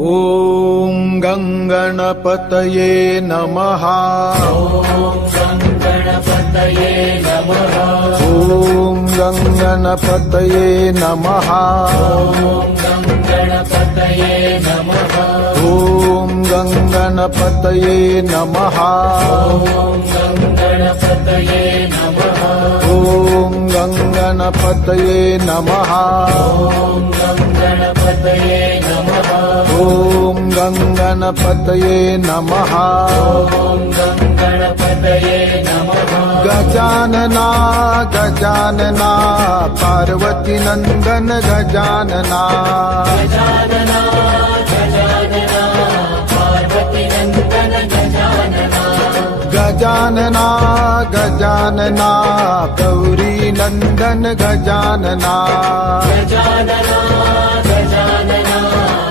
ॐ गङ्गणपतये नमः। ॐ गणपतये नमः। ॐ गङ्गणपतये नमः। ॐ गणपतये नमः। ॐ गङ्गणपतये नमः। ॐ गणपतये नमः। ॐ गङ्गणपतये नमः। ॐ गणपतये नमः। ॐ गङ्गणपतये नमः। ॐ गणपतये नमः। गजानना गजानना पार्वती नंदन गजानना। गजानना गजानना पार्वती नंदन गजानना। गजानना गजानना गौरी नंदन गजानना। गजानना गजानना